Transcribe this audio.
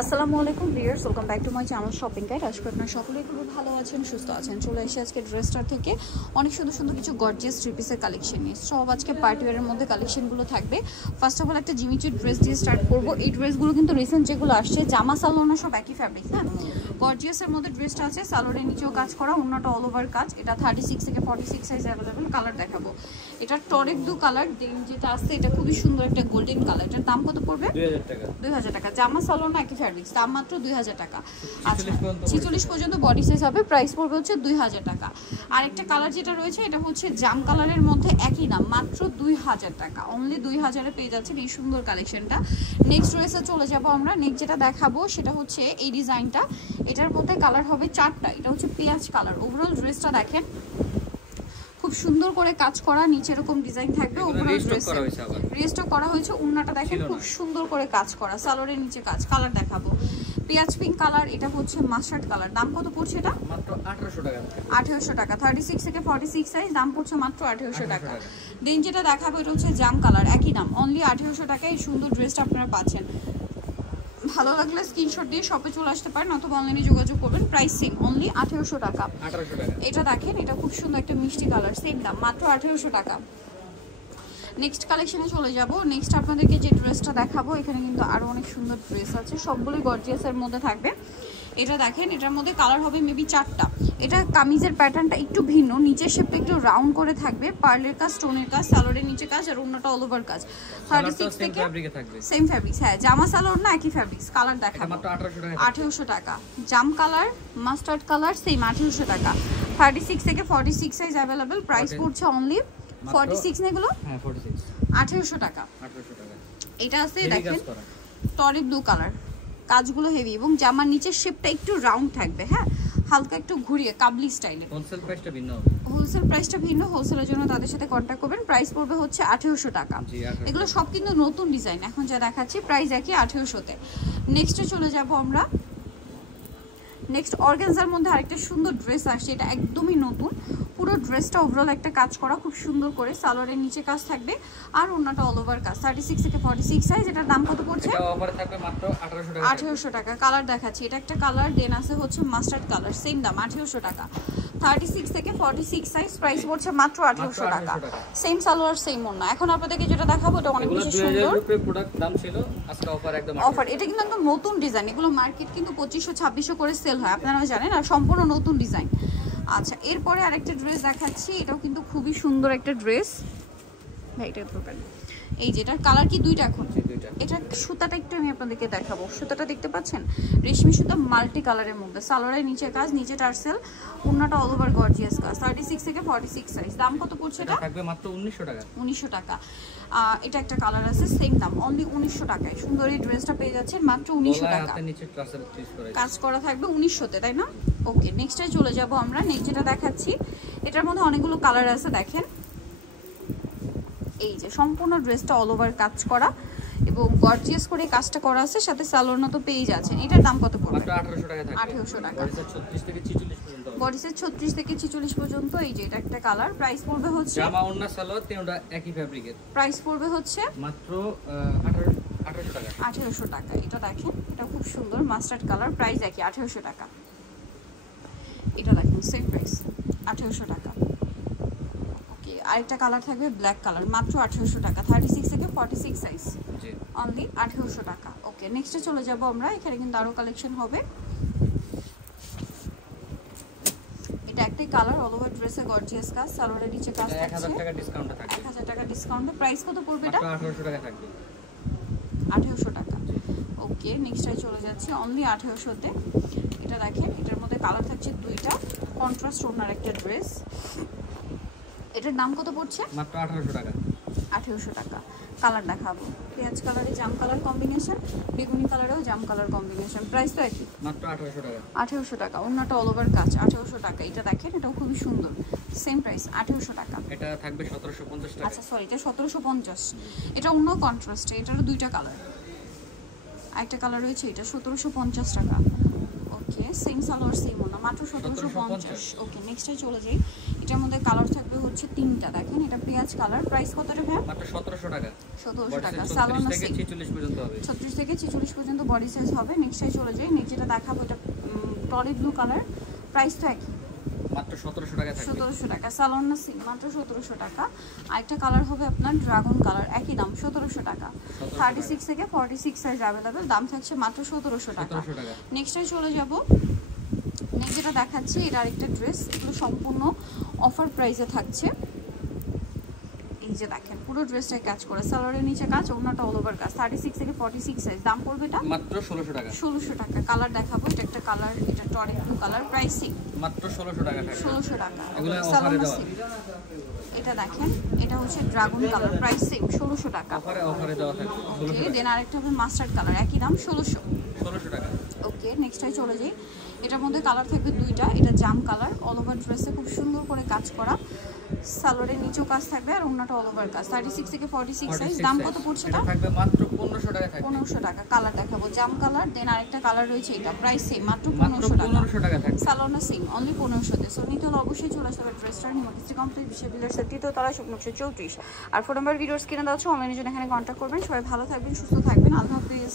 আসসালামু আলাইকুম viewers, welcome back to my channel shopping guide. আজকে আপনারা সকলেই খুব ভালো আছেন, সুস্থ আছেন। চলে এসে আজকে ড্রেসটার থেকে অনেক সুন্দর সুন্দর কিছু গর্জিয়াস থ্রি পিসের কালেকশন নিয়ে সব আজকে পার্টি ওয়ারের মধ্যে কালেকশনগুলো থাকবে। ফার্স্ট অফ অল একটা জিমিচু ড্রেস দিয়ে স্টার্ট করবো। এই ড্রেসগুলো কিন্তু রিসেন্ট যেগুলো আসছে জামা সালোয়ার সব একই ফ্যাব্রিক, হ্যাঁ। গর্জিয়াসের মধ্যে ড্রেসটা আছে, সালোয়ারের নিচেও কাজ করা, অন্যটা অল ওভার কাজ। এটা 36 থেকে 46 সাইজ অ্যাভেলেবেল। কালার দেখাবো, এটা টরেক ব্লু কালার, দেন যেটা আছে এটা খুবই সুন্দর একটা গোল্ডেন কালার। এটার দাম কত পড়বে? 2000 টাকা। জামা সালোয়ার একই ফ্যাব্রিক্স, দাম মাত্র 2000 টাকা। আচ্ছা, 46 পর্যন্ত বডি সাইজ হবে, প্রাইস পড়বে হচ্ছে 2000 টাকা। আর একটা কালার যেটা রয়েছে এটা হচ্ছে জাম কালারের মধ্যে, একই নাম, মাত্র 2000 টাকা। অনলি 2000 এ পেয়ে যাচ্ছেন এই সুন্দর কালেকশনটা। নেক্সট ড্রেসে চলে যাব আমরা। নেক্সট যেটা দেখাবো সেটা হচ্ছে এই ডিজাইনটা। এটার মধ্যে কালার হবে 4টা। এটা হচ্ছে পেঁয়াজ কালার। ওভারঅল ড্রেসটা দেখেন, খুব সুন্দর করে কাজ করা, নিচে এরকম ডিজাইন থাকবে। ওভারঅল ড্রেসটা রিস্টক করা হয়েছে। ওন্নাটা দেখেন খুব সুন্দর করে কাজ করা, সালোয়ারের নিচে কাজ। কালার দেখাবো, পেঁয়াজ পিঙ্ক কালার, এটা হচ্ছে মাস্টার্ড কালার। দাম কত পড়ছে এটা? মাত্র 1800 টাকা। 1800 টাকা। 36 থেকে 46 সাইজ, দাম পড়ছে মাত্র 1800 টাকা। দেন যেটা দেখাবো এটা হচ্ছে জাম কালার, একই নাম, অনলি 1800 টাকায় এই সুন্দর ড্রেসটা আপনারা পাচ্ছেন। ভালো লাগলে স্ক্রিনশট দিয়ে শপে চলে আসতে পারেন অথবা অনলাইনে যোগাযোগ করবেন। প্রাইস সেম, অনলি 1800 টাকা। 1800 টাকা। এটা দেখেন, এটা খুব সুন্দর একটা মিষ্টি কালার, সেম দাম, মাত্র 1800 টাকা। নেক্সট কালেকশনে চলে যাব। নেক্সট আপনাদেরকে যে ড্রেসটা দেখাবো, এখানে কিন্তু আরো অনেক সুন্দর ড্রেস আছে, সবগুলোই গর্জিয়াসের মধ্যে থাকবে। এটা দেখেন, এটার মধ্যে কালার হবে মেবি 4টা। এটা কামিজের প্যাটার্নটা একটু ভিন্ন, নিচের শেপটা একটু রাউন্ড করে থাকবে, পার্লের কাজ, স্টোনের কাজ, সালোয়ারের নিচে কাজ, আর অন্যটা অল ওভার কাজ। 36 থেকে সেম ফ্যাব্রিক্স, হ্যাঁ, জামা সালোয়ার না একই ফ্যাব্রিক্স। কালার দেখাবো, মাত্র 1800 টাকা। জাম কালার, মাস্টার্ড কালার, সেম 1800 টাকা। 36 থেকে 46 সাইজ अवेलेबल। প্রাইস পড়ছে অনলি 46 না এগুলো? হ্যাঁ 46। 1800 টাকা। 1800 টাকা। এটা আছে দেখেন টরিক ব্লু কালার, কাজগুলো হেভি এবং জামার নিচের শেপটা একটু রাউন্ড থাকবে, হ্যাঁ, হালকা একটু ঘুরিয়ে কাবলি স্টাইলে। হোলসেল প্রাইসটা ভিন্ন। হোলসেল প্রাইসটা ভিন্ন, হোলসেলের জন্য তাদের সাথে কন্ট্যাক্ট করবেন। প্রাইস পড়বে হচ্ছে 1800 টাকা। এগুলো সব কিন্তু নতুন ডিজাইন, এখন যা দেখাচ্ছি প্রাইস একই 1800 তে। নেক্সটে চলে যাব আমরা। নেক্সট অর্গানজার মধ্যে আরেকটা সুন্দর ড্রেস আসছে, এটা একদমই নতুন। পুরো ড্রেসটা ওভারঅল একটা কাজ করা, খুব সুন্দর করে সালোয়ারের নিচে কাজ থাকবে আর অন্যটা অল ওভার কাজ। 36 থেকে 46 সাইজ। এটার দাম কত পড়ছে? এটা অফারে থাকবে মাত্র 1800 টাকা। 1800 টাকা। কালার দেখাচ্ছি, এটা একটা কালার, দেন আছে হচ্ছে মাস্টার্ড কালার, সেম দাম 1800 টাকা। 36 থেকে 46 সাইজ, প্রাইস পড়ছে মাত্র 1800 টাকা। সেম সালোয়ার, সেম ওন্না। এখন আপনাদেরকে যেটা দেখাবো এটা অনেক বেশি সুন্দর। 2000 রুপে প্রোডাক্ট দাম ছিল, আজকে অফার একদম অফার। এটা কিন্তু একদম নতুন ডিজাইন, এগুলো মার্কেট কিন্তু 2500 2600 করে সেল হয়, আপনারা জানেন, আর সম্পূর্ণ নতুন ডিজাইন। আচ্ছা, এরপরে আরেকটা ড্রেস দেখাচ্ছি, এটাও কিন্তু খুবই সুন্দর একটা ড্রেস। ভাই এটা ধরবেন, এই যেটার কালার কি দুইটা? এখন এটা সুতাটা একটু আমি আপনাদেরকে দেখাবো। সুতাটা দেখতে পাচ্ছেন, রেশমি সুতা, মাল্টি কালারের মধ্যে, সালোয়ারের নিচে কাজ, নিচে টার্সেল, ওন্নাটা অল ওভার গর্জিয়াস কাজ। 36 থেকে 46 সাইজ। দাম কত পড়ছে এটা? থাকবে মাত্র 1900 টাকা। 1900 টাকা। এটা একটা কালার আছে, সেম দাম, অনলি 1900 টাকায় সুন্দর এই ড্রেসটা পেয়ে যাচ্ছেন মাত্র 1900 টাকা। নিচে টার্সেল পিস করে কাজ করা থাকবে 1900 তে, তাই না? ওকে, নেক্সটে চলে যাব আমরা। নেক্সট যেটা দেখাচ্ছি, এটার মধ্যে অনেকগুলো কালার আছে, দেখেন। এই যে সম্পূর্ণ ড্রেসটা অল ওভার কাজ করা এবং গর্জিয়াস করে কাজটা করা আছে, সাথে সালোয়ার তো পেয়ে যাচ্ছেন। এটার দাম কত পড়বে? মাত্র 1800 টাকা থাকবে। 1800 টাকা। বডিতে 36 থেকে 46 পর্যন্ত। বডিতে 36 থেকে 46 পর্যন্ত। এই যে এটা একটা কালার, প্রাইস পড়বে হচ্ছে, জামা ওন্না সালোয়ার তিনটা একই ফ্যাব্রিকের। প্রাইস পড়বে হচ্ছে মাত্র 1800 টাকা। 1800 টাকা। এটা দেখেন, এটা খুব সুন্দর মাস্টার্ড কালার, প্রাইস একই 1800 টাকা। এটা দেখেন সেম প্রাইস 1800 টাকা। ওকে, আরেকটা কালার থাকবে ব্ল্যাক কালার, মাত্র 1800 টাকা। 36 থেকে 46 সাইজ, জি, অনলি 1800 টাকা। ওকে, নেক্সটে চলে যাব আমরা। এখানে কিন্তু আরো কালেকশন হবে। এটা একটাই কালার, অল ওভার ড্রেসে গর্জিয়াস কাজ, সালোয়ারের নিচে কাজ থাকছে। 1000 টাকা ডিসকাউন্ট থাকবে। 1000 টাকা ডিসকাউন্ট। প্রাইস কত পড়বে এটা? মাত্র 1800 টাকা থাকবে। 1800 টাকা। ওকে, নেক্সটে চলে যাচ্ছি, অনলি 1800 তে। এটা দেখেন, এটার মধ্যে কালার থাকছে দুইটা, কন্ট্রাস্ট ওনার একটা ড্রেস। এটার দাম কত পড়ছে? মাত্র 1800 টাকা। 1800 টাকা। কালার দেখাবো, পেঁয়াজ কালারে জাম কালার কম্বিনেশন, বেগুনি কালারেও জাম কালার কম্বিনেশন। প্রাইস তো একই, মাত্র 1800 টাকা। 1800 টাকা। অন্যটা অল ওভার কাজ, 1800 টাকা। এটা দেখেন, এটাও খুবই সুন্দর, সেম প্রাইস 1800 টাকা। এটা থাকবে 1750 টাকা। আচ্ছা সরি, এটা 1750। এটা অন্য কন্ট্রাস্ট, এটারও দুইটা কালার, একটা কালার রয়েছে, এটা 1750 টাকা। ওকে, ওকে সেম সালোয়ার সেম ওনা মাত্র 1750। ওকে নেক্সটে চলে যাই। এটার মধ্যে কালার থাকবে হচ্ছে 3টা। দেখেন এটা পেঁয়াজ কালার, প্রাইস কত রে ভাই? মাত্র 1700 টাকা। 1700 টাকা। সালোয়ার না সেম 46 পর্যন্ত হবে। 36 থেকে 46 পর্যন্ত বডি সাইজ হবে। নেক্সটে চলে যাই। নেক্সট যেটা দেখাবো এটা টলি ব্লু কালার, প্রাইস তো একই মাত্র 1700 টাকা থাকবে। 1700 টাকা। সালোয়ার না সেম মাত্র 1700 টাকা। আরেকটা কালার হবে আপনার ড্রাগন কালার, একই দাম 1700 টাকা। 36 থেকে 46 সাইজ अवेलेबल, দাম থাকছে মাত্র 1700 টাকা। নেক্সটে চলে যাব। নেক্সট যেটা দেখাচ্ছি এটা আরেকটা ড্রেস, এগুলো সম্পূর্ণ অফার প্রাইসে থাকছে। এই যে দেখেন পুরো ড্রেসটাই কাজ করে, সালোয়ারের নিচে কাজ, ওড়নাটা অল ওভার কাজ। 36 থেকে 46 সাইজ, দাম পড়বে এটা মাত্র 1600 টাকা। 1600 টাকা। কালার দেখাবো, এটা একটা কালার, এটা টরি ব্লু কালার, প্রাইসিং মাত্র 1600 টাকা থাকবে। 1600 টাকা। এগুলো সালোয়ার অফারে দেওয়া। এটা দেখেন এটা হচ্ছে ড্রাগন কালার, প্রাইসিং 1600 টাকা। অফারে দেওয়া থাকবে 1600 ওকে টাকা। দেন আরেকটা হবে মাস্টার্ড কালার, একই দাম 1600 টাকা। ওকে নেক্সটে চলে যাই। এটার মধ্যে কালার থাকবে 2টা। এটা জাম কালার, অল ওভার ড্রেসে খুব সুন্দর করে কাজ করা, সালোয়ারের নিচেও কাজ থাকবে আর ওড়নাটা অল ওভার কাজ। 36 থেকে 46 সাইজ, দাম কত পড়ছে এটা? থাকবে মাত্র 1500 টাকা থাকবে। 1500 টাকা। কালার দেখাবো জাম কালার, দেন আরেকটা কালার রয়েছে এটা, প্রাইস সেম মাত্র মাত্র 1500 টাকা থাকবে। সালোয়ার না সেম অনলি 1500 তে। সো নিতে হলে অবশ্যই চলে আসবে ড্রেসটা নিমন্ত্রিত কমপ্লিট বিশ্ববিদ্যালয়ের সেটিতে তারা 934। আর ফোন নাম্বার ভিডিওস কিনে দেওয়া হচ্ছে, অনলাইনে জন্য এখানে কন্ট্যাক্ট করবেন। সবাই ভালো থাকবেন, সুস্থ থাকবেন, আল্লাহ হাফেজ।